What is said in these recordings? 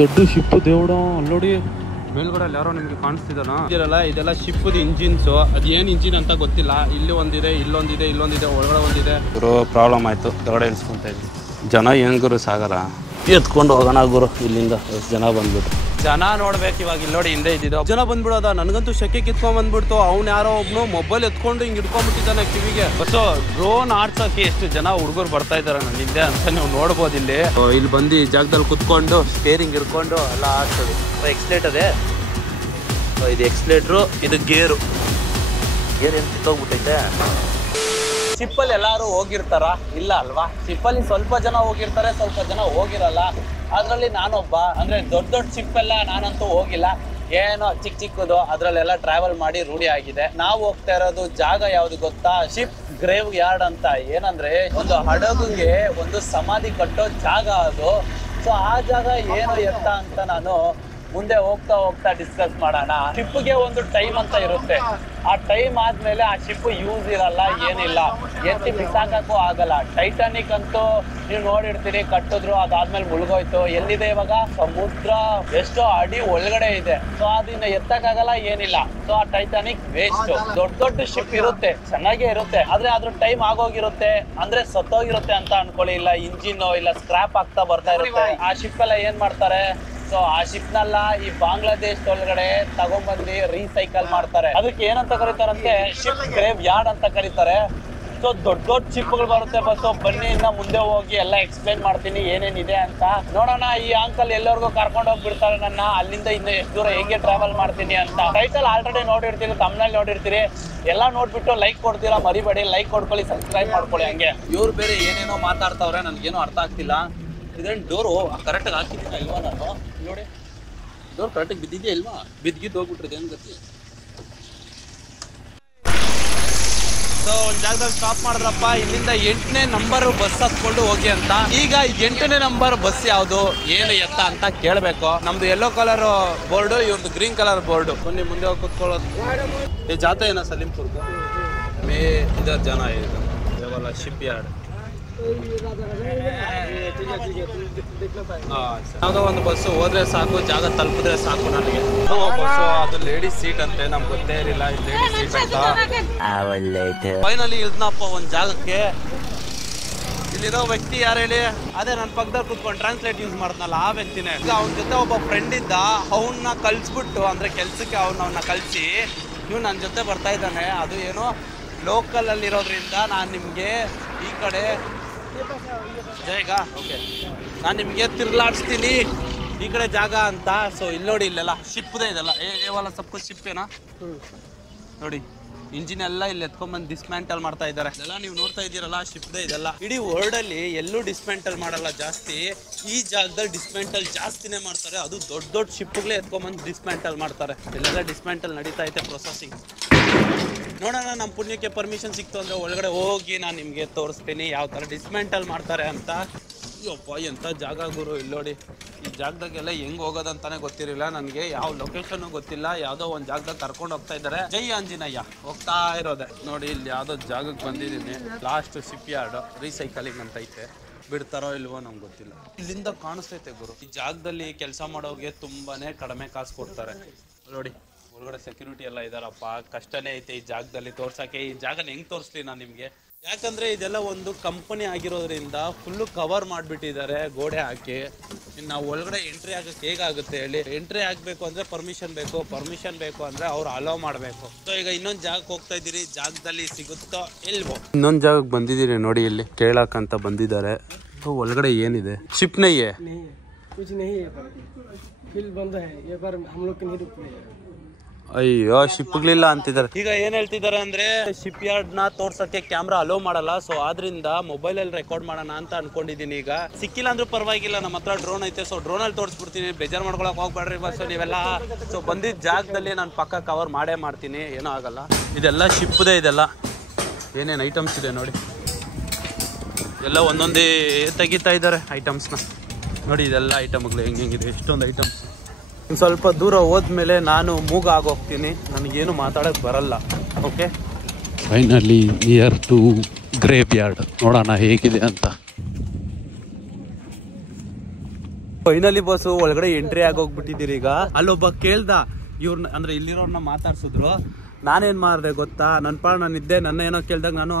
ದೊಡ್ಡ ಶಿಪ್ ದೇವಡ ನೋಡಿ ಮೇಲ್ಗಡೆ ಅಲ್ಲಿ ಯಾರೋ ನಿಮ್ಗೆ ಕಾಣಿಸ್ತಿದಾನ ಇದಿರಲ್ಲ, ಇದೆಲ್ಲ ಶಿಪ್ದು ಇಂಜಿನ್ಸು. ಅದೇನು ಇಂಜಿನ್ ಅಂತ ಗೊತ್ತಿಲ್ಲ. ಇಲ್ಲಿ ಒಂದಿದೆ, ಇಲ್ಲೊಂದಿದೆ, ಇಲ್ಲೊಂದಿದೆ, ಒಳಗಡೆ ಒಂದಿದೆ. ಗುರು ಪ್ರಾಬ್ಲಮ್ ಆಯ್ತು, ಹೊರಗಡೆ ಇಳಿಸ್ಕೊಂತ ಇದ್ವಿ. ಜನ ಏನ್ ಗುರು ಸಾಗರ ಎತ್ಕೊಂಡು ಹೋಗೋಣ ಗುರು ಇಲ್ಲಿಂದ. ಎಷ್ಟು ಜನ ಬಂದ್ಬಿಟ್ಟು ಜನ ನೋಡ್ಬೇಕು. ಇವಾಗ ಇಲ್ಲಿ ನೋಡಿ ಹಿಂದೆ ಇದ್ದಿದ್ದು ಜನ ಬಂದ್ಬಿಡೋದ. ನನಗಂತೂ ಶೆಕೆ ಕಿತ್ಕೊಂಡ್ ಬಂದ್ಬಿಡ್ತು. ಅವ್ನು ಯಾರೋ ಒಬ್ನು ಮೊಬೈಲ್ ಎತ್ಕೊಂಡು ಹಿಂಗ್ ಹಿಡ್ಕೊಂಡ್ಬಿಟ್ಟಿದ್ದಾನೆ ಕಿವಿಗೆ. ಬಸ್ಸು ಡ್ರೋನ್ ಆಡ್ಸೋಕೆ ಎಷ್ಟು ಜನ ಹುಡುಗರು ಬರ್ತಾ ಇದಾರೆ ನನ್ನ ಹಿಂದೆ ಅಂತ ನೀವು ನೋಡ್ಬೋದು. ಇಲ್ಲಿ ಬಂದು ಈ ಜಾಗದಲ್ಲಿ ಕುತ್ಕೊಂಡು ಸ್ಟೇರಿಂಗ್ ಹಿಡ್ಕೊಂಡು ಎಲ್ಲ ಆಡ್ಸೋದು. ಎಕ್ಸ್ಲೇಟ್ ಅದೇ, ಇದು ಎಕ್ಸ್ಲೇಟ್ರು, ಇದು ಗೇರು ಏನು ಕಿತ್ತೋಗ್ಬಿಟ್ಟೈತೆ. ಶಿಪ್ಪಲ್ಲಿ ಎಲ್ಲಾರು ಹೋಗಿರ್ತಾರ? ಇಲ್ಲ ಅಲ್ವಾ. ಶಿಪ್ಪಲ್ಲಿ ಸ್ವಲ್ಪ ಜನ ಹೋಗಿರ್ತಾರೆ, ಸ್ವಲ್ಪ ಜನ ಹೋಗಿರಲ್ಲ. ಅದ್ರಲ್ಲಿ ನಾನೊಬ್ಬ. ಅಂದ್ರೆ ದೊಡ್ಡ ದೊಡ್ಡ ಶಿಪ್ ಎಲ್ಲ ನಾನಂತೂ ಹೋಗಿಲ್ಲ. ಏನೋ ಚಿಕ್ಕ ಚಿಕ್ಕದು ಅದ್ರಲ್ಲೆಲ್ಲ ಟ್ರಾವೆಲ್ ಮಾಡಿ ರೂಢಿ ಆಗಿದೆ. ನಾವು ಹೋಗ್ತಾ ಇರೋದು ಜಾಗ ಯಾವ್ದು ಗೊತ್ತಾ? ಶಿಪ್ ಗ್ರೇವ್ ಯಾರ್ಡ್ ಅಂತ. ಏನಂದ್ರೆ ಒಂದು ಹಡಗುಗೆ ಒಂದು ಸಮಾಧಿ ಕಟ್ಟೋ ಜಾಗ ಅದು. ಸೊ ಆ ಜಾಗ ಏನು ಎತ್ತ ಅಂತ ನಾನು ಮುಂದೆ ಹೋಗ್ತಾ ಹೋಗ್ತಾ ಡಿಸ್ಕಸ್ ಮಾಡೋಣ. ಶಿಪ್ಗೆ ಒಂದು ಟೈಮ್ ಅಂತ ಇರುತ್ತೆ. ಆ ಟೈಮ್ ಆದ್ಮೇಲೆ ಆ ಶಿಪ್ ಯೂಸ್ ಇರಲ್ಲ, ಏನಿಲ್ಲ, ಎತ್ತಿ ಬಿಸಾಕಕ್ಕೂ ಆಗಲ್ಲ. ಟೈಟಾನಿಕ್ ಅಂತೂ ನೀವು ನೋಡಿರ್ತೀರಿ, ಕಟ್ಟಿದ್ರು, ಅದಾದ್ಮೇಲೆ ಮುಳುಗೋಯ್ತು. ಎಲ್ಲಿದೆ ಇವಾಗ? ಸಮುದ್ರ ಎಷ್ಟೋ ಅಡಿ ಒಳಗಡೆ ಇದೆ. ಸೊ ಅದನ್ನ ಎತ್ತಕ್ಕಾಗಲ್ಲ, ಏನಿಲ್ಲ. ಸೊ ಆ ಟೈಟಾನಿಕ್ ವೇಸ್ಟ್. ದೊಡ್ಡ ದೊಡ್ಡ ಶಿಪ್ ಇರುತ್ತೆ, ಚೆನ್ನಾಗೇ ಇರುತ್ತೆ, ಆದ್ರೆ ಅದ್ರ ಟೈಮ್ ಆಗೋಗಿರುತ್ತೆ, ಅಂದ್ರೆ ಸತ್ತೋಗಿರುತ್ತೆ ಅಂತ ಅನ್ಕೊಳ್ಳಿ. ಇಲ್ಲ ಇಂಜಿನ್ ಇಲ್ಲ ಸ್ಕ್ರಾಪ್ ಆಗ್ತಾ ಬರ್ತಾ ಇರುತ್ತೆ. ಆ ಶಿಪ್ ಎಲ್ಲ ಏನ್ ಮಾಡ್ತಾರೆ? ಸೊ ಆ ಶಿಪ್ನೆಲ್ಲ ಈ ಬಾಂಗ್ಲಾದೇಶ ಒಳಗಡೆ ತಗೊಂಡ್ಬಂದು ರೀಸೈಕಲ್ ಮಾಡ್ತಾರೆ. ಅದಕ್ಕೆ ಏನಂತ ಕರೀತಾರಂತೆ? ಶಿಪ್ ಗ್ರೇವ್ ಯಾರ್ಡ್ ಅಂತ ಕರೀತಾರೆ. ಸೊ ದೊಡ್ಡ ದೊಡ್ಡ ಶಿಪ್ಗಳು ಬರುತ್ತೆ. ಬಸ್ಸು ಬನ್ನಿ, ಇನ್ನ ಮುಂದೆ ಹೋಗಿ ಎಲ್ಲ ಎಕ್ಸ್ಪ್ಲೇನ್ ಮಾಡ್ತೀನಿ ಏನೇನಿದೆ ಅಂತ. ನೋಡೋಣ. ಈ ಅಂಕಲ್ ಎಲ್ಲರಿಗೂ ಕರ್ಕೊಂಡು ಹೋಗ್ಬಿಡ್ತಾರೆ ನನ್ನ. ಅಲ್ಲಿಂದ ಇನ್ನು ಎಷ್ಟು ದೂರ ಹೆಂಗೆ ಟ್ರಾವೆಲ್ ಮಾಡ್ತೀನಿ ಅಂತ. ಟೈಟಲ್ ಆಲ್ರೆಡಿ ನೋಡಿರ್ತೀರಿ, ತಮ್ಮನಲ್ಲಿ ನೋಡಿರ್ತೀರಿ. ಎಲ್ಲ ನೋಡ್ಬಿಟ್ಟು ಲೈಕ್ ಕೊಡ್ತೀರಾ ಮರಿಬೇಡಿ. ಲೈಕ್ ಕೊಡ್ಕೊಳ್ಳಿ, ಸಬ್ಸ್ಕ್ರೈಬ್ ಮಾಡ್ಕೊಳ್ಳಿ. ಹಂಗೆ ಇವ್ರು ಬೇರೆ ಏನೇನೋ ಮಾತಾಡ್ತಾವ್ರೆ, ನನ್ಗೇನು ಅರ್ಥ ಆಗ್ತಿಲ್ಲ. ಇದೇನು ಡೋರು ಕರೆಕ್ಟಾಗಿ ಹಾಕಿದ್ದೀನಿ ಇಲ್ವಾ? ನಾನು ನೋಡಿ, ಡೋರ್ ಕರೆಕ್ಟಾಗಿ ಬಿದ್ದಿದೆಯಾ ಇಲ್ವಾ? ಬಿದ್ದಿದ್ದು ಹೋಗ್ಬಿಟ್ರಿದೆ ಏನು ಗತಿ? ಸೊ ಒಂದು ಜಾಗದಲ್ಲಿ ಸ್ಟಾಪ್ ಮಾಡಿದ್ರಪ್ಪ. ಇಲ್ಲಿಂದ 8ನೇ ನಂಬರ್ ಬಸ್ ಹತ್ಕೊಂಡು ಹೋಗಿ ಅಂತ. ಈಗ 8ನೇ ನಂಬರ್ ಬಸ್ ಯಾವುದು, ಏನು ಎತ್ತ ಅಂತ ಕೇಳಬೇಕು. ನಮ್ದು ಯೆಲ್ಲೋ ಕಲರ್ ಬೋರ್ಡು, ಇವ್ರದ್ದು ಗ್ರೀನ್ ಕಲರ್ ಬೋರ್ಡು. ಬನ್ನಿ ಮುಂದೆ ಹೋಗಿ ಕುತ್ಕೊಳ್ಳೋದು. ಈ ಜಾತ ಏನೋ ಸಲೀಂಪುರ್ದು ಮೇ ಇದರ ಜನ ಇದು ಯಾವಲ್ಲ ಶಿಪ್ ಯಾರ್ಡ್. ಯಾವುದೋ ಒಂದು ಬಸ್ಸು ಹೋದ್ರೆ ಸಾಕು, ಜಾಗ ತಲುಪಿದ್ರೆ ಸಾಕು ನನಗೆ. ಬಸ್ಸು ಅದು ಲೇಡೀಸ್ ಸೀಟ್ ಅಂತೆ, ನಮ್ಗೆ ಗೊತ್ತೇ ಇರಲಿಲ್ಲ ಇದು ಲೇಡೀಸ್ ಸೀಟ್ ಅಂತ. ಫೈನಲಿ ಇಳ್ದನಪ್ಪ ಒಂದು ಜಾಗಕ್ಕೆ. ಇಲ್ಲಿರೋ ವ್ಯಕ್ತಿ ಯಾರು ಹೇಳಿ? ಅದೇ ನನ್ನ ಪಕ್ಕದಲ್ಲಿ ಕುತ್ಕೊಂಡು ಟ್ರಾನ್ಸ್ಲೇಟ್ ಯೂಸ್ ಮಾಡ್ದನಲ್ಲ ಆ ವ್ಯಕ್ತಿನೇ. ಈಗ ಅವನ ಜೊತೆ ಒಬ್ಬ ಫ್ರೆಂಡ್ ಇದ್ದ, ಅವನ್ನ ಕಳ್ಸಿಬಿಟ್ಟು ಅಂದ್ರೆ ಕೆಲ್ಸಕ್ಕೆ ಅವನ್ನ ಕಳಿಸಿ ಇವ್ ನನ್ನ ಜೊತೆ ಬರ್ತಾ ಇದ್ದಾನೆ. ಅದು ಏನೋ ಲೋಕಲ್ ಅಲ್ಲಿ ಇರೋದ್ರಿಂದ ನಾನು ನಿಮ್ಗೆ ಈ ಕಡೆ ಜಾಗ ಓಕೆ ನಾನು ನಿಮ್ಗೆ ತಿರ್ಲಾಡ್ಸ್ತೀನಿ ಈ ಕಡೆ ಜಾಗ ಅಂತ. ಸೊ ಇಲ್ಲಿ ನೋಡಿ, ಇಲ್ಲೆಲ್ಲ ಶಿಪ್ದೇ ಇದೆಲ್ಲ ಏವಲ್ಲ ಸಬ್ಕು ಶಿಪ್ ಏನಾ ನೋಡಿ. ಇಂಜಿನ್ ಎಲ್ಲ ಇಲ್ಲಿ ಎತ್ಕೊಂಡ್ಬಂದು ಡಿಸ್ಮ್ಯಾಂಟಲ್ ಮಾಡ್ತಾ ಇದ್ದಾರೆ. ಇದೆಲ್ಲ ನೀವು ನೋಡ್ತಾ ಇದ್ದೀರಲ್ಲ ಶಿಪ್ದೇ ಇದೆಲ್ಲ. ಇಡೀ ವರ್ಲ್ಡ್ ಅಲ್ಲಿ ಎಲ್ಲೂ ಡಿಸ್ಮ್ಯಾಂಟಲ್ ಮಾಡಲ್ಲ ಜಾಸ್ತಿ. ಈ ಜಾಗದಲ್ಲಿ ಡಿಸ್ಮ್ಯಾಂಟಲ್ ಜಾಸ್ತಿನೇ ಮಾಡ್ತಾರೆ. ಅದು ದೊಡ್ಡ ದೊಡ್ಡ ಶಿಪ್ಗಳೇ ಎತ್ಕೊಂಡ್ಬಂದು ಡಿಸ್ಮ್ಯಾಂಟಲ್ ಮಾಡ್ತಾರೆ. ಇಲ್ಲೆಲ್ಲ ಡಿಸ್ಮ್ಯಾಂಟಲ್ ನಡೀತಾ ಐತೆ ಪ್ರೊಸೆಸಿಂಗ್. ನೋಡೋಣ, ನಮ್ಮ ಪುಣ್ಯಕ್ಕೆ ಪರ್ಮಿಷನ್ ಸಿಕ್ತು ಅಂದರೆ ಒಳಗಡೆ ಹೋಗಿ ನಾನು ನಿಮಗೆ ತೋರಿಸ್ತೀನಿ ಯಾವ ಥರ ಡಿಸ್ಮ್ಯಾಂಟಲ್ ಮಾಡ್ತಾರೆ ಅಂತ. ಅಯ್ಯಪ್ಪ ಎಂಥ ಜಾಗ ಗುರು. ಇಲ್ಲಿ ನೋಡಿ, ಈ ಜಾಗದಾಗೆಲ್ಲ ಹೆಂಗೆ ಹೋಗೋದಂತಾನೆ ಗೊತ್ತಿರಲಿಲ್ಲ ನನಗೆ. ಯಾವ ಲೊಕೇಶನ್ನು ಗೊತ್ತಿಲ್ಲ. ಯಾವುದೋ ಒಂದು ಜಾಗದಾಗ ಕರ್ಕೊಂಡು ಹೋಗ್ತಾ ಇದ್ದಾರೆ. ಜೈ ಆಂಜನೇಯ ಹೋಗ್ತಾ ಇರೋದೆ ನೋಡಿ. ಇಲ್ಲಿ ಯಾವುದೋ ಜಾಗಕ್ಕೆ ಬಂದಿದ್ದೀನಿ. ಲಾಸ್ಟ್ ಶಿಪ್ ಯಾರ್ಡ್ ರೀಸೈಕಲಿಂಗ್ ಅಂತ ಐತೆ. ಬಿಡ್ತಾರೋ ಇಲ್ವೋ ನಮ್ಗೆ ಗೊತ್ತಿಲ್ಲ. ಇಲ್ಲಿಂದ ಕಾಣಿಸ್ತೈತೆ ಗುರು. ಈ ಜಾಗದಲ್ಲಿ ಕೆಲಸ ಮಾಡೋರಿಗೆ ತುಂಬಾನೇ ಕಡಿಮೆ ಕಾಸು ಕೊಡ್ತಾರೆ ನೋಡಿ. ಒಳಗಡೆ ಸೆಕ್ಯೂರಿಟಿ ಎಲ್ಲ ಇದಾರಪ್ಪ. ಕಷ್ಟನೇ ಐತೆ ಈ ಜಾಗದಲ್ಲಿ ತೋರ್ಸಕ್ಕೆ. ಈ ಜಾಗನ ಹೆಂಗ್ ತೋರಿಸ್ಲಿ ನಾನು ನಿಮಗೆ? ಯಾಕಂದ್ರೆ ಇದೆಲ್ಲ ಒಂದು ಕಂಪನಿ ಆಗಿರೋದ್ರಿಂದ ಫುಲ್ಲು ಕವರ್ ಮಾಡಿಬಿಟ್ಟಿದ್ದಾರೆ ಗೋಡೆ ಹಾಕಿ. ಇನ್ನು ನಾವು ಒಳಗಡೆ ಎಂಟ್ರಿ ಆಗಕ್ಕೆ ಹೇಗಾಗುತ್ತೆ ಹೇಳಿ? ಎಂಟ್ರಿ ಆಗಬೇಕು ಅಂದರೆ ಪರ್ಮಿಷನ್ ಬೇಕು. ಪರ್ಮಿಷನ್ ಬೇಕು ಅಂದರೆ ಅವ್ರು ಅಲೋ ಮಾಡಬೇಕು. ಸೊ ಈಗ ಇನ್ನೊಂದು ಜಾಗಕ್ಕೆ ಹೋಗ್ತಾ ಇದ್ದೀರಿ. ಜಾಗದಲ್ಲಿ ಸಿಗುತ್ತೋ ಇಲ್ವೋ? ಇನ್ನೊಂದು ಜಾಗಕ್ಕೆ ಬಂದಿದ್ದೀರಿ ನೋಡಿ. ಇಲ್ಲಿ ಕೇಳಕ್ಕಂತ ಬಂದಿದ್ದಾರೆ. ಒಳಗಡೆ ಏನಿದೆ? ಶಿಪ್ ನೈಯೇ ಅಯ್ಯೋ ಶಿಪ್ಗಳಿಲ್ಲ ಅಂತಿದ್ದಾರೆ. ಈಗ ಏನ್ ಹೇಳ್ತಿದ್ದಾರೆ ಅಂದ್ರೆ ಶಿಪ್ ಯಾರ್ಡ್ ನ ತೋರ್ಸಕ್ಕೆ ಕ್ಯಾಮ್ರಾ ಅಲೋ ಮಾಡಲ್ಲ. ಸೊ ಆದ್ರಿಂದ ಮೊಬೈಲ್ ಅಲ್ಲಿ ರೆಕಾರ್ಡ್ ಮಾಡೋಣ ಅಂತ ಅನ್ಕೊಂಡಿದೀನಿ. ಈಗ ಸಿಕ್ಕಿಲ್ಲ ಅಂದ್ರೂ ಪರವಾಗಿಲ್ಲ, ನಮ್ಮ ಹತ್ರ ಡ್ರೋನ್ ಐತೆ. ಸೊ ಡ್ರೋನ್ ಅಲ್ಲಿ ತೋರಿಸ್ಬಿಡ್ತೀನಿ. ಬೇಜಾರ್ ಮಾಡ್ಕೊಳಕ್ ಹೋಗ್ಬೇಡ್ರಿ ಬಸ್ ನೀವೆಲ್ಲ. ಸೊ ಬಂದಿದ್ದ ಜಾಗದಲ್ಲಿ ನಾನು ಪಕ್ಕ ಕವರ್ ಮಾಡೇ ಮಾಡ್ತೀನಿ, ಏನೂ ಆಗಲ್ಲ. ಇದೆಲ್ಲ ಶಿಪ್ದೇ. ಇದೆಲ್ಲ ಏನೇನು ಐಟಮ್ಸ್ ಇದೆ ನೋಡಿ. ಎಲ್ಲ ಒಂದೊಂದೇ ತೆಗಿತಾ ಇದ್ದಾರೆ ಐಟಮ್ಸ್ನ ನೋಡಿ. ಇದೆಲ್ಲ ಐಟಮ್ಗಳು ಹೆಂಗಿದೆ, ಎಷ್ಟೊಂದು ಐಟಮ್ಸ್. ಸ್ವಲ್ಪ ದೂರ ಹೋದ್ಮೇಲೆ ನಾನು ಮೂಗಾಗೋಗ್ತೀನಿ, ನನಗೇನು ಮಾತಾಡೋಕ್ಕೆ ಬರಲ್ಲ. Okay, finally near to graveyard. ನೋಡೋಣ ಹೇಗಿದೆ ಅಂತ. ಫೈನಲಿ ಬಸ್ ಒಳಗಡೆ ಎಂಟ್ರಿ ಆಗೋಗ್ಬಿಟ್ಟಿದ್ದೀರಿ. ಈಗ ಅಲ್ಲೊಬ್ಬ ಕೇಳ್ದ ಇವ್ರನ್ನ, ಅಂದ್ರೆ ಇಲ್ಲಿರೋರ್ನ ಮಾತಾಡ್ಸಿದ್ರು. ನಾನೇನ್ ಮಾಡಿದೆ ಗೊತ್ತಾ, ನನ್ನ ಪಾಡು ನಾನು ಇದ್ದೆ, ನನ್ನ ಏನೋ ಕೇಳ್ದಾಗ ನಾನು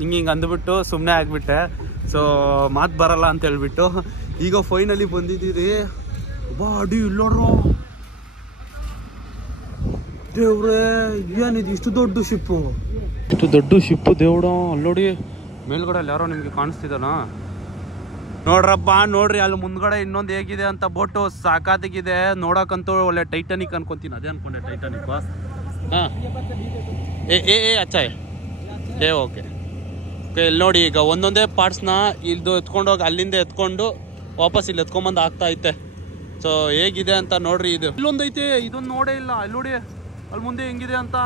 ಹಿಂಗೆ ಅಂದ್ಬಿಟ್ಟು ಸುಮ್ಮನೆ ಆಗ್ಬಿಟ್ಟೆ. ಸೊ ಮಾತು ಬರಲ್ಲ ಅಂತ ಹೇಳ್ಬಿಟ್ಟು ಈಗ ಫೈನಲಿ ಬಂದಿದ್ದೀರಿ. ಅಡಿ ಇಲ್ಲೋಡ್ರು, ದೇವ್ರೇ ಏನಿದೆ ಇಷ್ಟು ದೊಡ್ಡ ಶಿಪ್ಪು, ಇಷ್ಟು ದೊಡ್ಡ ಶಿಪ್ಪು ದೇವ್ಡ. ಅಲ್ಲೋಡಿ ಮೇಲ್ಗಡೆ ಅಲ್ಲಿ ಯಾರೋ ನಿಮ್ಗೆ ಕಾಣಿಸ್ತಿದ್ದಾನ ನೋಡ್ರಪ್ಪ. ನೋಡ್ರಿ ಅಲ್ಲಿ ಮುಂದ್ಗಡೆ ಇನ್ನೊಂದು ಹೇಗಿದೆ ಅಂತ ಬೋಟು ಸಾಕಾತಿಗಿದೆ ನೋಡಕ್ಕಂತೂ. ಒಳ್ಳೆ ಟೈಟಾನಿಕ್ ಅನ್ಕೊಂತೀನಿ, ಅದೇ ಅನ್ಕೊಂಡೆ ಟೈಟಾನಿಕ್. ಹಾ ಅಚ್ಚಾ ಓಕೆ ಓಕೆ. ಇಲ್ಲಿ ನೋಡಿ ಈಗ ಒಂದೊಂದೇ ಪಾರ್ಟ್ಸ್ನ ಇದು ಎತ್ಕೊಂಡೋಗಿ ಅಲ್ಲಿಂದ ಎತ್ಕೊಂಡು ವಾಪಸ್ ಇಲ್ಲಿ ಎತ್ಕೊಂಬಂದು ಆಗ್ತಾ ಐತೆ. ಸೊ ಹೇಗಿದೆ ಅಂತ ನೋಡ್ರಿ. ಇದು ಇಲ್ಲೊಂದು ಐತೆ, ಇದೊಂದು ನೋಡೇ ಇಲ್ಲ. ಅಲ್ಲಿ ನೋಡಿ ಅಲ್ಲಿ ಮುಂದೆ ಹೆಂಗಿದೆ ಅಂತ.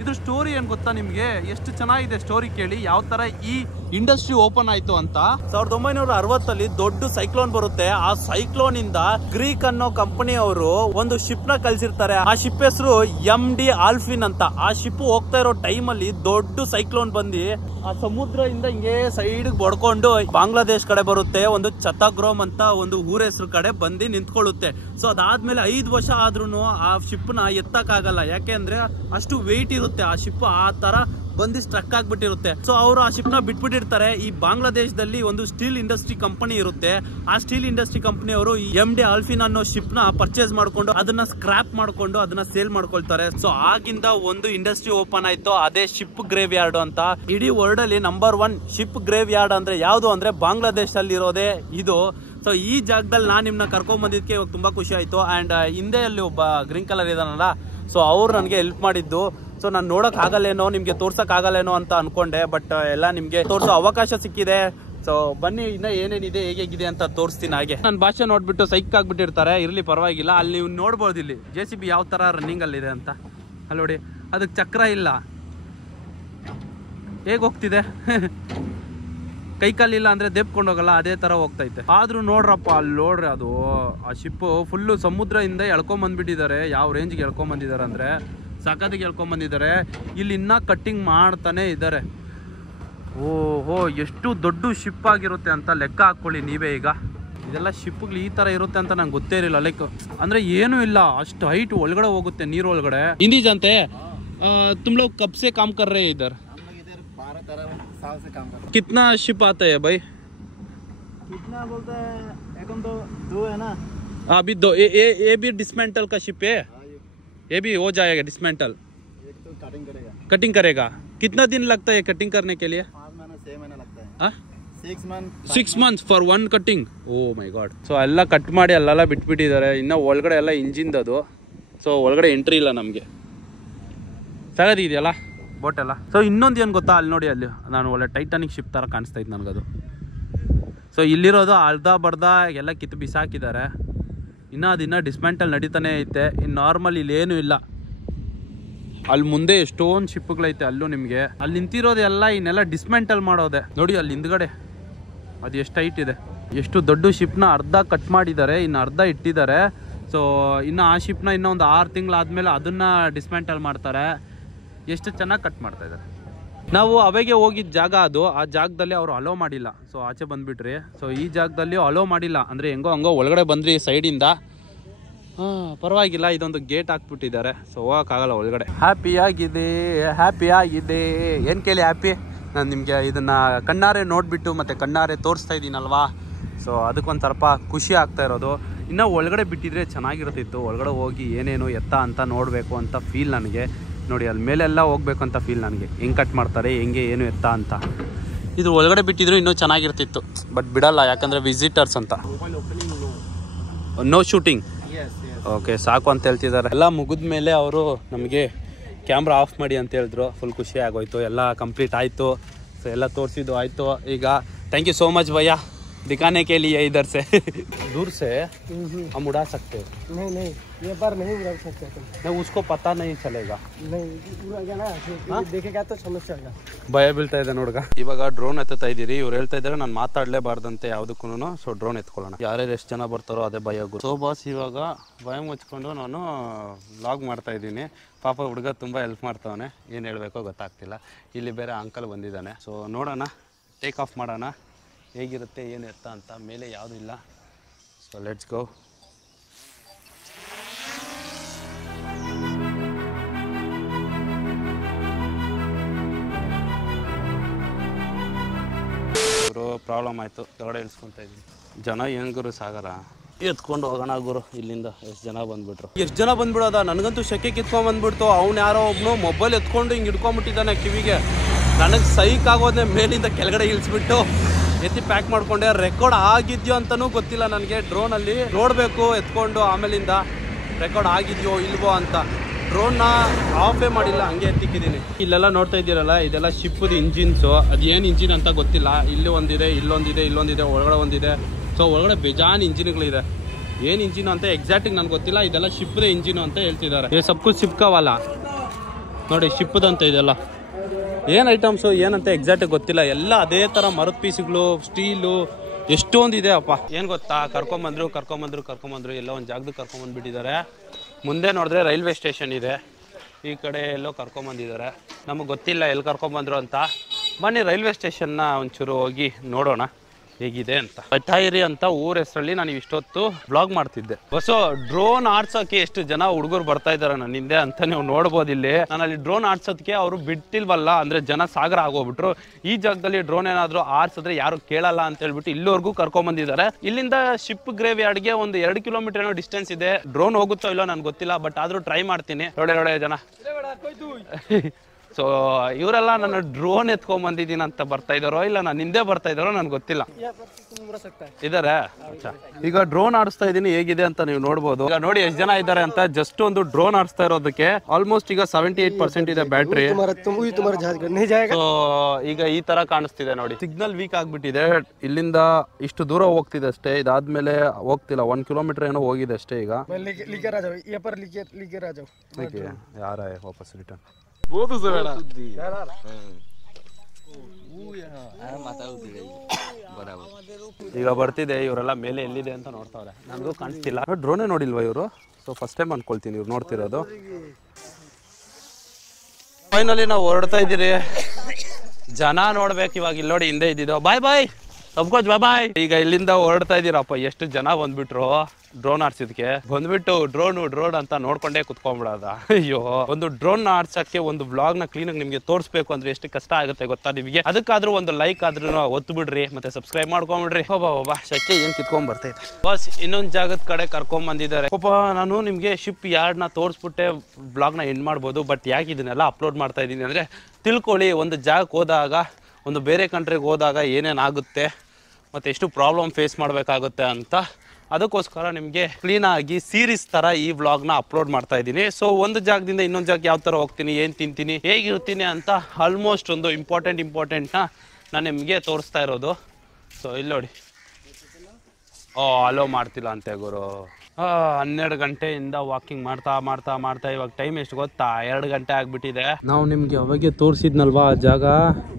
ಇದ್ರ ಸ್ಟೋರಿ ಏನ್ ಗೊತ್ತಾ ನಿಮ್ಗೆ? ಎಷ್ಟು ಚೆನ್ನಾಗಿದೆ ಸ್ಟೋರಿ ಕೇಳಿ. ಯಾವ ತರ ಈ ಇಂಡಸ್ಟ್ರಿ ಓಪನ್ ಆಯ್ತು ಅಂತ. 1960 ದೊಡ್ಡ ಸೈಕ್ಲೋನ್ ಬರುತ್ತೆ. ಆ ಸೈಕ್ಲೋನ್ ಇಂದ ಗ್ರೀಕ್ ಅನ್ನೋ ಕಂಪನಿ ಅವರು ಒಂದು ಶಿಪ್ ನ ಕಳ್ಸಿರ್ತಾರೆ. ಆ ಶಿಪ್ ಹೆಸರು MD ಆಲ್ಫಿನ್ ಅಂತ. ಆ ಶಿಪ್ ಹೋಗ್ತಾ ಇರೋ ಟೈಮ್ ಅಲ್ಲಿ ದೊಡ್ಡ ಸೈಕ್ಲೋನ್ ಬಂದು ಆ ಸಮುದ್ರದಿಂದ ಹಿಂಗೆ ಸೈಡ್ ಬಡ್ಕೊಂಡು ಬಾಂಗ್ಲಾದೇಶ್ ಕಡೆ ಬರುತ್ತೆ. ಒಂದು ಚತಗ್ರೋಮ್ ಅಂತ ಒಂದು ಊರ ಹೆಸರು ಕಡೆ ಬಂದು ನಿಂತ್ಕೊಳ್ಳುತ್ತೆ. ಸೊ ಅದಾದ್ಮೇಲೆ 5 ವರ್ಷ ಆದ್ರೂ ಆ ಶಿಪ್ ನ ಎತ್ತಕ್ಕಾಗಲ್ಲ. ಯಾಕೆಂದ್ರೆ ಅಷ್ಟು ವೆಯ್ಟ್ ಇರುತ್ತೆ ಆ ಶಿಪ್. ಆ ತರ ಬಂದು ಸ್ಟ್ರಕ್ ಆಗ್ಬಿಟ್ಟಿರುತ್ತೆ. ಸೊ ಅವರು ಆ ಶಿಪ್ ನ ಬಿಟ್ಬಿಟ್ಟಿರ್ತಾರೆ. ಈ ಬಾಂಗ್ಲಾದೇಶದಲ್ಲಿ ಒಂದು ಸ್ಟೀಲ್ ಇಂಡಸ್ಟ್ರಿ ಕಂಪನಿ ಇರುತ್ತೆ. ಆ ಸ್ಟೀಲ್ ಇಂಡಸ್ಟ್ರಿ ಕಂಪನಿ ಅವರು MD ಆಲ್ಫಿನ್ ಅನ್ನೋ ಶಿಪ್ ನ ಪರ್ಚೇಸ್ ಮಾಡ್ಕೊಂಡು ಅದನ್ನ ಸ್ಕ್ರಾಪ್ ಮಾಡ್ಕೊಂಡು ಅದನ್ನ ಸೇಲ್ ಮಾಡ್ಕೊಳ್ತಾರೆ. ಸೊ ಆಗಿಂದ ಒಂದು ಇಂಡಸ್ಟ್ರಿ ಓಪನ್ ಆಯ್ತು, ಅದೇ ಶಿಪ್ ಗ್ರೇವ್ ಯಾರ್ಡ್ ಅಂತ. ಇಡೀ ವರ್ಲ್ಡ್ ಅಲ್ಲಿ ನಂಬರ್ 1 ಶಿಪ್ ಗ್ರೇವ್ ಯಾರ್ಡ್ ಅಂದ್ರೆ ಯಾವ್ದು ಅಂದ್ರೆ ಬಾಂಗ್ಲಾದೇಶದಲ್ಲಿ ಇರೋದೇ ಇದು. ಸೊ ಈ ಜಾಗದಲ್ಲಿ ನಾನು ನಿಮ್ನ ಕರ್ಕೊಂಡ್ ಬಂದಿದ್ದಕ್ಕೆ ಇವಾಗ ತುಂಬಾ ಖುಷಿ ಆಯ್ತು. ಅಂಡ್ ಹಿಂದೆ ಅಲ್ಲಿ ಒಬ್ಬ ಗ್ರೀನ್ ಕಲರ್ ಇದಾನಲ್ಲ, ಸೊ ಅವ್ರು ನನಗೆ ಹೆಲ್ಪ್ ಮಾಡಿದ್ದು. ಸೊ ನಾನು ನೋಡಕ್ ಆಗಲ್ಲೇನೋ, ನಿಮ್ಗೆ ತೋರ್ಸಕ್ ಆಗಲ್ಲೇನೋ ಅಂತ ಅನ್ಕೊಂಡೆ. ಬಟ್ ಎಲ್ಲ ನಿಮ್ಗೆ ತೋರ್ಸೋ ಅವಕಾಶ ಸಿಕ್ಕಿದೆ. ಸೊ ಬನ್ನಿ ಇನ್ನ ಏನೇನಿದೆ ಹೇಗಿದೆ ಅಂತ ತೋರಿಸ್ತೀನಿ. ಹಾಗೆ ನನ್ನ ಭಾಷೆ ನೋಡ್ಬಿಟ್ಟು ಸೈಕ್ ಆಗ್ಬಿಟ್ಟಿರ್ತಾರೆ. ಇರ್ಲಿ ಪರವಾಗಿಲ್ಲ. ಅಲ್ಲಿ ನೀವು ನೋಡ್ಬೋದು ಇಲ್ಲಿ JCB ಯಾವ ತರ ರನ್ನಿಂಗ್ ಅಲ್ಲಿ ಇದೆ ಅಂತ. ಅಲ್ಲಿ ನೋಡಿ ಅದಕ್ಕೆ ಚಕ್ರ ಇಲ್ಲ, ಹೇಗ್ ಹೋಗ್ತಿದೆ ಕೈ ಕಾಲಿಲ್ಲ ಅಂದ್ರೆ ದೇಬ್ಕೊಂಡು ಹೋಗಲ್ಲ, ಅದೇ ತರ ಹೋಗ್ತೈತೆ. ಆದ್ರೂ ನೋಡ್ರಪ್ಪ ಅಲ್ಲಿ ನೋಡ್ರಿ, ಅದು ಆ ಶಿಪ್ ಫುಲ್ಲು ಸಮುದ್ರದಿಂದ ಎಳ್ಕೊಂಬಂದ್ಬಿಟ್ಟಿದ್ದಾರೆ. ಯಾವ ರೇಂಜ್ಗೆ ಎಳ್ಕೊಂಬಂದಿದ್ದಾರೆ ಅಂದ್ರೆ ಸಖತ್ತಿಗೆ ಎಳ್ಕೊಂಬಂದಿದ್ದಾರೆ. ಇಲ್ಲಿ ಇನ್ನ ಕಟ್ಟಿಂಗ್ ಮಾಡ್ತಾನೆ ಇದ್ದಾರೆ. ಓಹೋ ಎಷ್ಟು ದೊಡ್ಡ ಶಿಪ್ ಆಗಿರುತ್ತೆ ಅಂತ ಲೆಕ್ಕ ಹಾಕೊಳ್ಳಿ ನೀವೇ. ಈಗ ಇದೆಲ್ಲ ಶಿಪ್ಗಳು ಈ ತರ ಇರುತ್ತೆ ಅಂತ ನಂಗೆ ಗೊತ್ತೇ ಇರಲಿಲ್ಲ. ಲೈಕ್ ಅಂದ್ರೆ ಏನೂ ಇಲ್ಲ, ಅಷ್ಟು ಹೈಟ್ ಒಳಗಡೆ ಹೋಗುತ್ತೆ ನೀರು ಒಳಗಡೆ. ಹಿಂದಿ जानते तुम लोग कब से काम कर रहे हैं इधर? 12-13 साल से काम कर रहे हैं। कितना शिप आता है भाई? कितना बोलते हैं, एकदम तो 2 है ना अभी 2 ये भी डिसमेंटल का शिप है? ये भी हो जाएगा डिसमेंटल? एक तो कटिंग करेगा। कितना दिन लगता है कटिंग करने के लिए? 5 महीना 6 महीना लगता है। 6 months for one cutting? Oh my god. So ಎಲ್ಲ ಕಟ್ ಮಾಡಿ ಅಲ್ಲೆಲ್ಲ ಬಿಟ್ಬಿಟ್ಟಿದ್ದಾರೆ. ಇನ್ನು ಒಳಗಡೆ ಎಲ್ಲ ಇಂಜಿನ್ ಅದು. ಸೊ ಒಳಗಡೆ ಎಂಟ್ರಿ ಇಲ್ಲ ನಮಗೆ. ಸಗದಿ ಇದೆಯಲ್ಲ ಬೋಟ್ ಎಲ್ಲ. ಸೊ ಇನ್ನೊಂದು ಏನು ಗೊತ್ತಾ, ಅಲ್ಲಿ ನೋಡಿ ಅಲ್ಲಿ ನಾನು ಒಳ್ಳೆ ಟೈಟಾನಿಕ್ ಶಿಪ್ ಥರ ಕಾಣಿಸ್ತಾ ಇತ್ತು ನನಗದು. ಸೊ ಇಲ್ಲಿರೋದು ಅರ್ಧ ಬರ್ಧ ಎಲ್ಲ ಕಿತ್ತು ಬಿಸಾಕಿದ್ದಾರೆ. ಇನ್ನೂ ಡಿಸ್ಮೆಂಟಲ್ ನಡೀತಾನೆ ಐತೆ. ಇನ್ನು ನಾರ್ಮಲ್ ಇಲ್ಲಿ ಏನೂ ಇಲ್ಲ. ಅಲ್ಲಿ ಮುಂದೆ ಎಷ್ಟೊಂದು ಶಿಪ್ಗಳೈತೆ ಅಲ್ಲೂ ನಿಮಗೆ. ಅಲ್ಲಿ ನಿಂತಿರೋದೆಲ್ಲ ಇನ್ನೆಲ್ಲ ಡಿಸ್ಮೆಂಟಲ್ ಮಾಡೋದೆ. ನೋಡಿ ಅಲ್ಲಿ ಹಿಂದ್ಗಡೆ ಅದು ಎಷ್ಟು ಹೈಟ್ ಇದೆ. ಎಷ್ಟು ದೊಡ್ಡ ಶಿಪ್ನ ಅರ್ಧ ಕಟ್ ಮಾಡಿದ್ದಾರೆ, ಇನ್ನು ಅರ್ಧ ಇಟ್ಟಿದ್ದಾರೆ. ಸೊ ಇನ್ನು ಆ ಶಿಪ್ನ ಇನ್ನೂ ಒಂದು 6 ತಿಂಗಳಾದ್ಮೇಲೆ ಅದನ್ನು ಡಿಸ್ಮೆಂಟಲ್ ಮಾಡ್ತಾರೆ. ಎಷ್ಟು ಚೆನ್ನಾಗಿ ಕಟ್ ಮಾಡ್ತಾ ಇದ್ದಾರೆ. ನಾವು ಅವೆಗೆ ಹೋಗಿದ್ದ ಜಾಗ ಅದು. ಆ ಜಾಗದಲ್ಲಿ ಅವರು ಅಲೋ ಮಾಡಿಲ್ಲ. ಸೊ ಆಚೆ ಬಂದುಬಿಟ್ರಿ. ಸೊ ಈ ಜಾಗದಲ್ಲಿ ಅಲೋ ಮಾಡಿಲ್ಲ ಅಂದರೆ ಹೆಂಗೋ ಹಂಗೋ ಒಳಗಡೆ ಬಂದ್ರಿ ಸೈಡಿಂದ. ಪರವಾಗಿಲ್ಲ, ಇದೊಂದು ಗೇಟ್ ಹಾಕ್ಬಿಟ್ಟಿದ್ದಾರೆ. ಸೊ ಹೋಗೋಕ್ಕಾಗಲ್ಲ ಒಳಗಡೆ. ಹ್ಯಾಪಿ ಆಗಿದೆ ಏನು ಕೇಳಿ ಹ್ಯಾಪಿ. ನಾನು ನಿಮಗೆ ಇದನ್ನು ಕಣ್ಣಾರೆ ನೋಡಿಬಿಟ್ಟು ಮತ್ತು ಕಣ್ಣಾರೆ ತೋರಿಸ್ತಾ ಇದ್ದೀನಲ್ವಾ. ಸೊ ಅದಕ್ಕೊಂದು ಸ್ವಲ್ಪ ಖುಷಿ ಆಗ್ತಾ ಇರೋದು. ಇನ್ನೂ ಒಳಗಡೆ ಬಿಟ್ಟಿದ್ರೆ ಚೆನ್ನಾಗಿರ್ತಿತ್ತು. ಒಳಗಡೆ ಹೋಗಿ ಏನೇನು ಎತ್ತ ಅಂತ ನೋಡಬೇಕು ಅಂತ ಫೀಲ್ ನನಗೆ. ನೋಡಿ ಅಲ್ಲಿ ಮೇಲೆಲ್ಲ ಹೋಗ್ಬೇಕು ಅಂತ ಫೀಲ್ ನನಗೆ. ಹೆಂಗೆ ಕಟ್ ಮಾಡ್ತಾರೆ, ಹೆಂಗೆ ಏನು ಎತ್ತ ಅಂತ. ಇದು ಒಳಗಡೆ ಬಿಟ್ಟಿದ್ರು ಇನ್ನೂ ಚೆನ್ನಾಗಿರ್ತಿತ್ತು. ಬಟ್ ಬಿಡಲ್ಲ, ಯಾಕಂದರೆ ವಿಸಿಟರ್ಸ್ ಅಂತ. No shooting. ಓಕೆ ಸಾಕು ಅಂತ ಹೇಳ್ತಿದ್ದಾರೆ. ಎಲ್ಲ ಮುಗಿದ ಮೇಲೆ ಅವರು ನಮಗೆ ಕ್ಯಾಮ್ರಾ ಆಫ್ ಮಾಡಿ ಅಂತ ಹೇಳಿದ್ರು. ಫುಲ್ ಖುಷಿ ಆಗೋಯ್ತು. ಎಲ್ಲ ಕಂಪ್ಲೀಟ್ ಆಯಿತು. ಸೊ ಎಲ್ಲ ತೋರಿಸಿದ್ದು ಆಯಿತು. ಈಗ ಥ್ಯಾಂಕ್ ಯು ಸೋ मच भैया दिखाने के लिए। इधर से दूर से हम उड़ा सकते हैं? नहीं ये बार नहीं उड़ा सकते तुम। नहीं, उसको पता नहीं चलेगा। नहीं उड़ेगा ना, देखेगा तो समस्या होगा। ಭಯ ಬೀಳ್ತಾ ಇದೆ ನೋಡ್ಗ. ಇವಾಗ ಡ್ರೋನ್ ಎತ್ತಾ ಇದ್ದೀರಿ. ಇವ್ರು ಹೇಳ್ತಾ ಇದ್ದಾರೆ ನಾನು ಮಾತಾಡಲೇಬಾರ್ದಂತೆ ಯಾವುದಕ್ಕೂ. ಸೊ ಡ್ರೋನ್ ಎತ್ಕೊಳ್ಳೋಣ. ಯಾರ್ಯಾರು ಎಷ್ಟು ಜನ ಬರ್ತಾರೋ ಅದೇ ಭಯ ಆಗೋದು. ಸೊ ಬಾಸ್ ಇವಾಗ ಭಯ ಮುಚ್ಕೊಂಡು ನಾನು ವ್ಲಾಗ್ ಮಾಡ್ತಾ ಇದ್ದೀನಿ. ಪಾಪ ಹುಡುಗ ತುಂಬ ಹೆಲ್ಪ್ ಮಾಡ್ತಾವನೆ. ಏನು ಹೇಳಬೇಕೋ ಗೊತ್ತಾಗ್ತಿಲ್ಲ. ಇಲ್ಲಿ ಬೇರೆ ಅಂಕಲ್ ಬಂದಿದ್ದಾನೆ. ಸೊ ನೋಡೋಣ, ಟೇಕ್ ಆಫ್ ಮಾಡೋಣ ಹೇಗಿರುತ್ತೆ ಏನು ಎತ್ತ ಅಂತ. ಮೇಲೆ ಯಾವುದೂ ಇಲ್ಲ. So let's go. ಪ್ರಾಬ್ಲಮ್ ಆಯಿತು, ಕೆಳಗಡೆ ಇಳಿಸ್ಕೊತಾ ಇದ್ದೀನಿ. ಜನ ಏನು ಗುರು ಸಾಗರ ಎತ್ಕೊಂಡು ಹೋಗೋಣ ಗುರು. ಇಲ್ಲಿಂದ ಎಷ್ಟು ಜನ ಬಂದ್ಬಿಟ್ರು, ಎಷ್ಟು ಜನ ಬಂದ್ಬಿಡೋದ. ನನಗಂತೂ ಶೆಕೆ ಕಿತ್ಕೊಂಡ್ ಬಂದ್ಬಿಡ್ತು. ಅವ್ನು ಯಾರೋ ಒಬ್ನು ಮೊಬೈಲ್ ಎತ್ಕೊಂಡು ಹಿಂಗೆ ಹಿಡ್ಕೊಂಡ್ಬಿಟ್ಟಿದ್ದಾನೆ ಕಿವಿಗೆ. ನನಗೆ ಸೈಕ್ ಆಗೋದೇ ಮೇಲಿಂದ ಕೆಳಗಡೆ ಇಳಿಸ್ಬಿಟ್ಟು ಎತ್ತಿ ಪ್ಯಾಕ್ ಮಾಡ್ಕೊಂಡೆ. ರೆಕಾರ್ಡ್ ಆಗಿದ್ಯೋ ಅಂತಲೂ ಗೊತ್ತಿಲ್ಲ ನನಗೆ. ಡ್ರೋನಲ್ಲಿ ನೋಡಬೇಕು ಎತ್ಕೊಂಡು ಆಮೇಲಿಂದ ರೆಕಾರ್ಡ್ ಆಗಿದೆಯೋ ಇಲ್ವೋ ಅಂತ. ಡ್ರೋನ್ನ ಆಫೇ ಮಾಡಿಲ್ಲ, ಹಂಗೆ ಎತ್ತಿಕ್ಕಿದ್ದೀನಿ. ಇಲ್ಲೆಲ್ಲ ನೋಡ್ತಾ ಇದ್ದೀರಲ್ಲ, ಇದೆಲ್ಲ ಶಿಪ್ಪದ ಇಂಜಿನ್ಸು. ಅದೇನು ಇಂಜಿನ್ ಅಂತ ಗೊತ್ತಿಲ್ಲ. ಇಲ್ಲಿ ಒಂದಿದೆ, ಇಲ್ಲೊಂದಿದೆ, ಇಲ್ಲೊಂದಿದೆ, ಒಳಗಡೆ ಒಂದಿದೆ. ಸೊ ಒಳಗಡೆ ಬೇಜಾನ್ ಇಂಜಿನ್ಗಳಿದೆ. ಏನು ಇಂಜಿನ್ ಅಂತ ಎಕ್ಸಾಕ್ಟಿಗೆ ನನಗೆ ಗೊತ್ತಿಲ್ಲ. ಇದೆಲ್ಲ ಶಿಪ್ಪದ ಇಂಜಿನ್ ಅಂತ ಹೇಳ್ತಿದ್ದಾರೆ. ಏ ಸಬ್ಕು ಶಿಪ್ಕವಲ್ಲ ನೋಡಿ, ಶಿಪ್ಪದಂತ ಇದೆಲ್ಲ. ಏನು ಐಟಮ್ಸು ಏನಂತ ಎಕ್ಸಾಕ್ಟಾಗಿ ಗೊತ್ತಿಲ್ಲ. ಎಲ್ಲ ಅದೇ ಥರ ಮರದ ಪೀಸ್ಗಳು, ಸ್ಟೀಲು, ಎಷ್ಟೊಂದಿದೆ ಅಪ್ಪ. ಏನು ಗೊತ್ತಾ, ಕರ್ಕೊಂಬಂದ್ರು ಎಲ್ಲ ಒಂದು ಜಾಗಕ್ಕೆ ಕರ್ಕೊಂಬಂದ್ಬಿಟ್ಟಿದ್ದಾರೆ. ಮುಂದೆ ನೋಡಿದ್ರೆ ರೈಲ್ವೆ ಸ್ಟೇಷನ್ ಇದೆ, ಈ ಕಡೆ ಎಲ್ಲೋ ಕರ್ಕೊಂಬಂದಿದ್ದಾರೆ. ನಮಗೆ ಗೊತ್ತಿಲ್ಲ ಎಲ್ಲಿ ಕರ್ಕೊಂಬಂದ್ರು ಅಂತ. ಬನ್ನಿ ರೈಲ್ವೆ ಸ್ಟೇಷನ್ನ ಒಂಚೂರು ಹೋಗಿ ನೋಡೋಣ ಹೇಗಿದೆ ಅಂತ. ಬತಾಯಿರಿ ಅಂತ ಊರ ಹೆಸರಲ್ಲಿ ನಾನು ಇಷ್ಟೊತ್ತು ಬ್ಲಾಗ್ ಮಾಡ್ತಿದ್ದೆ. ಬಸ್ಸು ಡ್ರೋನ್ ಆಡ್ಸೋಕೆ ಎಷ್ಟು ಜನ ಹುಡುಗರು ಬರ್ತಾ ಇದ್ದಾರೆ ನನ್ನ ಹಿಂದೆ ಅಂತ ನೀವು ನೋಡ್ಬೋದು. ಇಲ್ಲಿ ನಾನು ಅಲ್ಲಿ ಡ್ರೋನ್ ಆಡ್ಸೋದಕ್ಕೆ ಅವರು ಬಿಟ್ಟಿಲ್ವಲ್ಲ, ಅಂದ್ರೆ ಜನ ಸಾಗರ ಆಗೋಗ್ಬಿಟ್ರು. ಈ ಜಾಗದಲ್ಲಿ ಡ್ರೋನ್ ಏನಾದ್ರು ಆಡ್ಸಿದ್ರೆ ಯಾರು ಕೇಳಲ್ಲ ಅಂತ ಹೇಳ್ಬಿಟ್ಟು ಇಲ್ಲಿವರೆಗೂ ಕರ್ಕೊಂಡ್ಬಂದಿದ್ದಾರೆ. ಇಲ್ಲಿಂದ ಶಿಪ್ ಗ್ರೇವ್ ಯಾರ್ಡ್ಗೆ ಒಂದು 2 ಕಿಲೋಮೀಟರ್ ಏನೋ ಡಿಸ್ಟೆನ್ಸ್ ಇದೆ. ಡ್ರೋನ್ ಹೋಗುತ್ತೋ ಇಲ್ಲೋ ನನ್ಗೆ ಗೊತ್ತಿಲ್ಲ, ಬಟ್ ಆದ್ರೂ ಟ್ರೈ ಮಾಡ್ತೀನಿ. ನೋಡೆ ಜನ. ಸೊ ಇವರೆಲ್ಲ ನನ್ನ ಡ್ರೋನ್ ಎತ್ಕೊಂಡ್ಬಂದಿದ್ದೀನಿ ಅಂತ ಬರ್ತಾ ಇದ್ದಾರೋ ಇಲ್ಲ ನಾನು ಹಿಂದೆ ಬರ್ತಾ ಇದ್ದಾರೋ ನನ್ಗೆ ಗೊತ್ತಿಲ್ಲ. ಇದಾರೆ. ಈಗ ಡ್ರೋನ್ ಆಡಿಸ್ತಾ ಇದ್ದೀನಿ, ಹೇಗಿದೆ ಅಂತ ನೀವು ನೋಡ್ಬೋದು. ಈಗ ನೋಡಿ ಎಷ್ಟು ಜನ ಇದ್ದಾರೆ ಅಂತ. ಜಸ್ಟ್ ಒಂದು ಡ್ರೋನ್ ಆಡಿಸ್ತಾ ಇರೋದಕ್ಕೆ ಆಲ್ಮೋಸ್ಟ್ ಈಗ 78% ಇದೆ ಬ್ಯಾಟ್ರಿ. ಸೊ ಈಗ ಈ ತರ ಕಾಣಿಸ್ತಿದೆ ನೋಡಿ. ಸಿಗ್ನಲ್ ವೀಕ್ ಆಗ್ಬಿಟ್ಟಿದೆ. ಇಲ್ಲಿಂದ ಇಷ್ಟು ದೂರ ಹೋಗ್ತಿದೆ ಅಷ್ಟೇ, ಇದಾದ್ಮೇಲೆ ಹೋಗ್ತಿಲ್ಲ. 1 ಕಿಲೋಮೀಟರ್ ಏನೋ ಹೋಗಿದೆ ಅಷ್ಟೇ. ಈಗ ಯಾರ ವಾಪಸ್ ರಿಟರ್ನ್ ಈಗ ಬರ್ತಿದೆ. ಇವರೆಲ್ಲ ಮೇಲೆ ಎಲ್ಲಿದೆ ಅಂತ ನೋಡ್ತಾವ್ರೆ, ನನಗೂ ಕಾಣಿಸ್ತಿಲ್ಲ. ಡ್ರೋನೇ ನೋಡಿಲ್ವಾ ಇವರು? ಸೊ ಫಸ್ಟ್ ಟೈಮ್ ಅನ್ಕೊಳ್ತೀನಿ ಇವ್ರು ನೋಡ್ತಿರೋದು. ಫೈನಲಿ ನಾವು ಹೊರಡ್ತಾ ಇದ್ದೀರಿ. ಜನ ನೋಡ್ಬೇಕು ಇವಾಗ. ಇಲ್ಲಿ ನೋಡಿ ಹಿಂದೆ ಇದ್ದಿದ್ದು. ಬಾಯ್ ಸಬ್ಕೋಚ್ ಬಾಯ್. ಈಗ ಇಲ್ಲಿಂದ ಹೊರಡ್ತಾ ಇದ್ದೀರಪ್ಪ. ಎಷ್ಟು ಜನ ಬಂದ್ಬಿಟ್ರು ಡ್ರೋನ್ ಆಡ್ಸಿದ್ಕೆ. ಬಂದ್ಬಿಟ್ಟು ಡ್ರೋನ್ ಅಂತ ನೋಡ್ಕೊಂಡೇ ಕುತ್ಕೊಂಡ್ಬಿಡೋದ. ಅಯ್ಯೋ, ಒಂದು ಡ್ರೋನ್ ಆಡ್ಸಕ್ಕೆ ಒಂದು ವ್ಲಾಗ್ ನ ಕ್ಲೀನ್ ಆಗಿ ನಿಮ್ಗೆ ತೋರಿಸ್ಬೇಕು ಅಂದ್ರೆ ಎಷ್ಟು ಕಷ್ಟ ಆಗುತ್ತೆ ಗೊತ್ತಾ ನಿಮಗೆ. ಅದಕ್ಕಾದ್ರೂ ಒಂದು ಲೈಕ್ ಆದ್ರೂ ಒತ್ತು ಬಿಡ್ರಿ, ಮತ್ತೆ ಸಬ್ಸ್ಕ್ರೈಬ್ ಮಾಡ್ಕೊಂಡ್ಬಿಡ್ರಿ. ಒಬ್ಬ ಶಕ್ಕೆ ಏನ್ ಕಿತ್ಕೊಂಡ್ ಬರ್ತೈತೆ. ಬಸ್ ಇನ್ನೊಂದ್ ಜಾಗದ ಕಡೆ ಕರ್ಕೊಂಡ್ ಬಂದಿದ್ದಾರೆ. ನಾನು ನಿಮ್ಗೆ ಶಿಪ್ ಯಾರ್ಡ್ ನ ತೋರಿಸ್ಬಿಟ್ಟೆ ವ್ಲಾಗ್ ನ ಎಂಡ್ ಮಾಡ್ಬೋದು. ಬಟ್ ಯಾಕೆ ಇದನ್ನೆಲ್ಲ ಅಪ್ಲೋಡ್ ಮಾಡ್ತಾ ಇದ್ದೀನಿ ಅಂದ್ರೆ, ತಿಳ್ಕೊಳ್ಳಿ ಒಂದು ಜಾಗಕ್ಕೆ ಹೋದಾಗ, ಒಂದು ಬೇರೆ ಕಂಟ್ರಿಗೆ ಹೋದಾಗ ಏನೇನಾಗುತ್ತೆ ಮತ್ತು ಎಷ್ಟು ಪ್ರಾಬ್ಲಮ್ ಫೇಸ್ ಮಾಡಬೇಕಾಗುತ್ತೆ ಅಂತ. ಅದಕ್ಕೋಸ್ಕರ ನಿಮಗೆ ಕ್ಲೀನಾಗಿ ಸೀರೀಸ್ ಥರ ಈ ವ್ಲಾಗ್ನ ಅಪ್ಲೋಡ್ ಮಾಡ್ತಾ ಇದ್ದೀನಿ. ಸೊ ಒಂದು ಜಾಗದಿಂದ ಇನ್ನೊಂದು ಜಾಗ ಯಾವ ಥರ ಹೋಗ್ತೀನಿ, ಏನು ತಿಂತೀನಿ, ಹೇಗಿರ್ತೀನಿ ಅಂತ ಆಲ್ಮೋಸ್ಟ್ ಒಂದು ಇಂಪಾರ್ಟೆಂಟ್ನ ನಾನು ನಿಮಗೆ ತೋರಿಸ್ತಾ ಇರೋದು. ಸೊ ಇಲ್ಲಿ ನೋಡಿ, ಅಲೋ ಮಾಡ್ತಿಲ್ಲ ಅಂತೆ ಗುರು. 12 ಗಂಟೆಯಿಂದ ವಾಕಿಂಗ್ ಮಾಡ್ತಾ ಇವಾಗ ಟೈಮ್ ಎಷ್ಟು ಗೊತ್ತಾ? 2 ಗಂಟೆ ಆಗ್ಬಿಟ್ಟಿದೆ. ನಾವು ನಿಮ್ಗೆ ಅವಾಗೆ ತೋರಿಸಿದ್ನಲ್ವಾ ಆ ಜಾಗ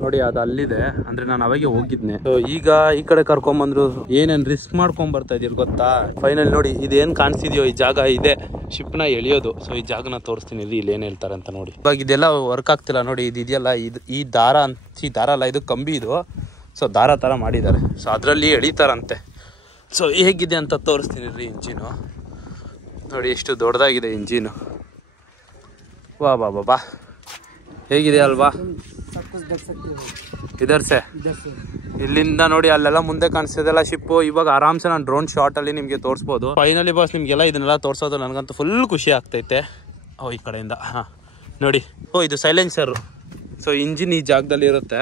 ನೋಡಿ, ಅದು ಅಲ್ಲಿದೆ. ಅಂದ್ರೆ ನಾನು ಅವಾಗೆ ಹೋಗಿದ್ನೆ. ಸೊ ಈಗ ಈ ಕಡೆ ಕರ್ಕೊಂಬಂದ್ರು. ಏನೇನ್ ರಿಸ್ಕ್ ಮಾಡ್ಕೊಂಡ್ ಬರ್ತಾ ಇದೀರಿ ಗೊತ್ತಾ? ಫೈನಲ್ ನೋಡಿ, ಇದೇನ್ ಕಾಣಿಸಿದ್ಯೋ ಈ ಜಾಗ ಇದೆ ಶಿಪ್ನ ಎಳಿಯೋದು. ಸೊ ಈ ಜಾಗನ ತೋರಿಸ್ತೀನಿ, ಇಲ್ಲಿ ಏನ್ ಹೇಳ್ತಾರೆ ಅಂತ ನೋಡಿ. ಇವಾಗ ಇದೆಲ್ಲ ವರ್ಕ್ ಆಗ್ತಿಲ್ಲ ನೋಡಿ. ಇದೆಯಲ್ಲ, ಈ ದಾರ ಅಲ್ಲ, ಇದು ಕಂಬಿ ಇದು. ಸೊ ದಾರ ತರ ಮಾಡಿದ್ದಾರೆ. ಸೊ ಅದರಲ್ಲಿ ಎಳಿತಾರಂತೆ. ಸೊ ಹೇಗಿದೆ ಅಂತ ತೋರಿಸ್ತೀನಿ ರೀ. ಇಂಜಿನು ನೋಡಿ ಎಷ್ಟು ದೊಡ್ಡದಾಗಿದೆ ಇಂಜಿನು. ಬಾ ಹೇಗಿದೆ ಅಲ್ವಾ? ಇದರ್ಸೆ ಇಲ್ಲಿಂದ ನೋಡಿ ಅಲ್ಲೆಲ್ಲ ಮುಂದೆ ಕಾಣಿಸ್ತಿದೆಲ್ಲ ಶಿಪ್ಪು. ಇವಾಗ ಆರಾಮ್ಸೆ ನಾನು ಡ್ರೋನ್ ಶಾಟ್ ಅಲ್ಲಿ ನಿಮ್ಗೆ ತೋರಿಸ್ಬೋದು. ಫೈನಲಿ ಬಾಸ್ ನಿಮ್ಗೆಲ್ಲ ಇದನ್ನೆಲ್ಲ ತೋರಿಸೋದು ನನಗಂತೂ ಫುಲ್ ಖುಷಿ ಆಗ್ತೈತೆ. ಈ ಕಡೆಯಿಂದ ನೋಡಿ, ಇದು ಸೈಲೆನ್ಸರ್. ಸೊ ಇಂಜಿನ್ ಈ ಜಾಗದಲ್ಲಿ ಇರುತ್ತೆ.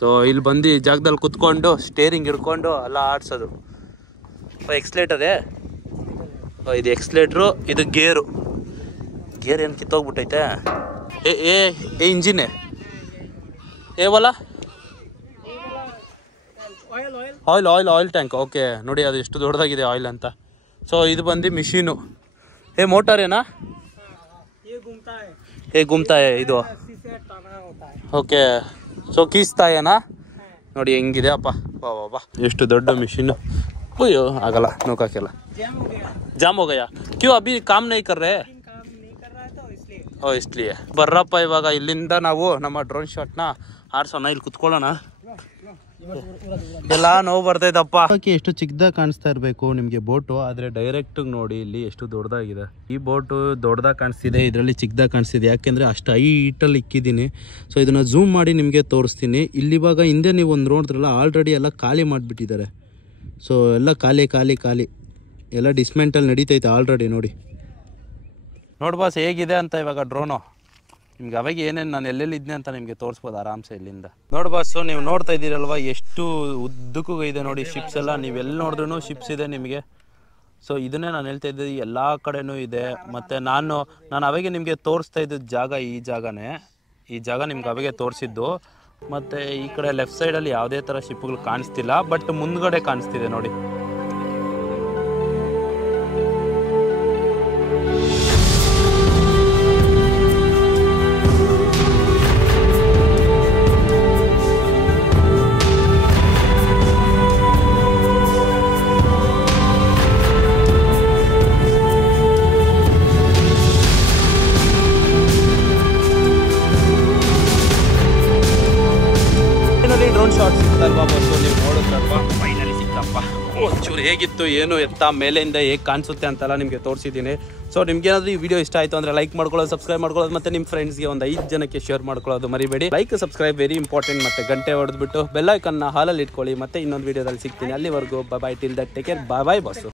ಸೊ ಇಲ್ಲಿ ಬಂದು ಈ ಜಾಗದಲ್ಲಿ ಕುತ್ಕೊಂಡು ಸ್ಟೇರಿಂಗ್ ಹಿಡ್ಕೊಂಡು ಎಲ್ಲ ಆಡ್ಸೋದು. ಎಕ್ಸ್ಲೇಟರೇ, ಇದು ಎಕ್ಸ್ಲೇಟ್ರು, ಇದು ಗೇರ್ ಏನು ಕಿತ್ತೋಗ್ಬಿಟ್ಟೈತೆ. ಏ ಇಂಜಿನ್ ಏವಲ್ಲ ಆಯಿಲ್ ಟ್ಯಾಂಕ್. ಓಕೆ ನೋಡಿ, ಅದು ಎಷ್ಟು ದೊಡ್ಡದಾಗಿದೆ ಆಯಿಲ್ ಅಂತ. ಸೊ ಇದು ಬಂದು ಮಿಷಿನು. ಮೋಟರ್ ಏನಾ? ಗುಮ್ತಾ ಇದು. ಓಕೆ, ಸೊ ಕೀಸ್ತಾ ಏನಾ ನೋಡಿ ಹೆಂಗಿದೆ ಅಪ್ಪ. ಬಾ ಎಷ್ಟು ದೊಡ್ಡ ಮಿಷಿನ್. ಅಯ್ಯೋ ಆಗಲ್ಲ, ನೋಕಾಕೆಲ್ಲ. ಜಾಮ್ हो गया क्यों? अभी काम नहीं कर रहे? ಬರ್ರಪ್ಪ. ಇವಾಗ ಇಲ್ಲಿಂದ ನಾವು ನಮ್ಮ ಡ್ರೋನ್ ಶಾಟ್ನ ಆಡ್ಸೋಣ. ಇಲ್ಲಿ ಕುತ್ಕೊಳ್ಳೋಣ. ಎಲ್ಲ ನೋವು ಬರ್ತೈತಪ್ಪ. ಎಷ್ಟು ಚಿಕ್ಕದಾಗಿ ಕಾಣಿಸ್ತಾ ಇರಬೇಕು ನಿಮಗೆ ಬೋಟು, ಆದರೆ ಡೈರೆಕ್ಟ್ ನೋಡಿ ಇಲ್ಲಿ ಎಷ್ಟು ದೊಡ್ಡದಾಗಿದೆ. ಈ ಬೋಟು ದೊಡ್ಡದಾಗಿ ಕಾಣಿಸ್ತಿದೆ, ಇದರಲ್ಲಿ ಚಿಕ್ಕದಾಗಿ ಕಾಣಿಸ್ತಿದೆ. ಯಾಕೆಂದರೆ ಅಷ್ಟು ಹೈಟಲ್ಲಿ ಇಕ್ಕಿದ್ದೀನಿ. ಸೊ ಇದನ್ನು ಝೂಮ್ ಮಾಡಿ ನಿಮಗೆ ತೋರಿಸ್ತೀನಿ. ಇಲ್ಲಿ ಇವಾಗ ಹಿಂದೆ ನೀವು ಒಂದು ನೋಡಿದ್ರಲ್ಲ, ಆಲ್ರೆಡಿ ಎಲ್ಲ ಖಾಲಿ ಮಾಡಿಬಿಟ್ಟಿದ್ದಾರೆ. ಸೊ ಎಲ್ಲ ಖಾಲಿ ಎಲ್ಲ ಡಿಸ್ಮೆಂಟಲ್ ನಡೀತೈತೆ ಆಲ್ರೆಡಿ. ನೋಡಿ ಬಾಸ್ ಹೇಗಿದೆ ಅಂತ ಇವಾಗ ಡ್ರೋನು. ನಿಮ್ಗೆ ಅವಾಗ ಏನೇನು ನಾನು ಎಲ್ಲೆಲ್ಲಿ ಇದ್ದೆ ಅಂತ ನಿಮಗೆ ತೋರಿಸ್ಬೋದು ಆರಾಮ್ಸೆ ಇಲ್ಲಿಂದ. ನೋಡಿ ಬಾಸು, ನೀವು ನೋಡ್ತಾ ಇದ್ದೀರಲ್ವ ಎಷ್ಟು ಉದ್ದಕ್ಕೂ ಇದೆ ನೋಡಿ ಶಿಪ್ಸ್ ಎಲ್ಲ. ನೀವೆಲ್ಲಿ ನೋಡಿದ್ರೂ ಶಿಪ್ಸ್ ಇದೆ ನಿಮಗೆ. ಸೊ ಇದನ್ನೇ ನಾನು ಹೇಳ್ತಾ ಇದ್ದೆ, ಎಲ್ಲ ಕಡೆನೂ ಇದೆ. ಮತ್ತು ನಾನು ಅವಾಗೆ ನಿಮಗೆ ತೋರಿಸ್ತಾ ಇದ್ದ ಜಾಗ ಈ ಜಾಗ ನಿಮ್ಗೆ ಅವಾಗೆ ತೋರಿಸಿದ್ದು. ಮತ್ತು ಈ ಕಡೆ ಲೆಫ್ಟ್ ಸೈಡಲ್ಲಿ ಯಾವುದೇ ಥರ ಶಿಪ್ಗಳು ಕಾಣಿಸ್ತಿಲ್ಲ, ಬಟ್ ಮುಂದ್ಗಡೆ ಕಾಣಿಸ್ತಿದೆ ನೋಡಿ. ಡ್ರೋನ್ ಶಾಟ್ ಸಿಕ್ತಲ್ವಾ ಬಸ್ಸು, ನೀವು ನೋಡಿದ್ರಲ್ವಾ, ಫೈನಲಿ ಸಿಕ್ತಪ್ಪ. ಒಂಚೂರು ಹೇಗಿತ್ತು ಏನು ಎತ್ತ ಮೇಲೆಯಿಂದ ಹೇಗೆ ಕಾಣಿಸುತ್ತೆ ಅಂತೆಲ್ಲ ನಿಮಗೆ ತೋರಿಸಿದ್ದೀನಿ. ಸೊ ನಿಮ್ಗೇನಾದ್ರೂ ಈ ವಿಡಿಯೋ ಇಷ್ಟ ಆಯಿತು ಅಂದರೆ ಲೈಕ್ ಮಾಡ್ಕೊಳ್ಳೋದು, ಸಬ್ಸ್ಕ್ರೈಬ್ ಮಾಡ್ಕೊಳ್ಳೋದು, ಮತ್ತು ನಿಮ್ಮ ಫ್ರೆಂಡ್ಸ್ಗೆ ಒಂದು 5 ಜನಕ್ಕೆ ಶೇರ್ ಮಾಡ್ಕೊಳ್ಳೋದು ಮರಿಬೇಡಿ. Like subscribe very important. ಮತ್ತು ಗಂಟೆ ಹೊಡೆದ್ಬಿಟ್ಟು ಬೆಲ್ ಐಕನ್ನ ಹಾಲಲ್ಲಿ ಇಟ್ಕೊಳ್ಳಿ. ಮತ್ತೆ ಇನ್ನೊಂದು ವಿಡಿಯೋದಲ್ಲಿ ಸಿಗ್ತೀನಿ. ಅಲ್ಲಿವರೆಗೂ bye till that take care. Bye bus.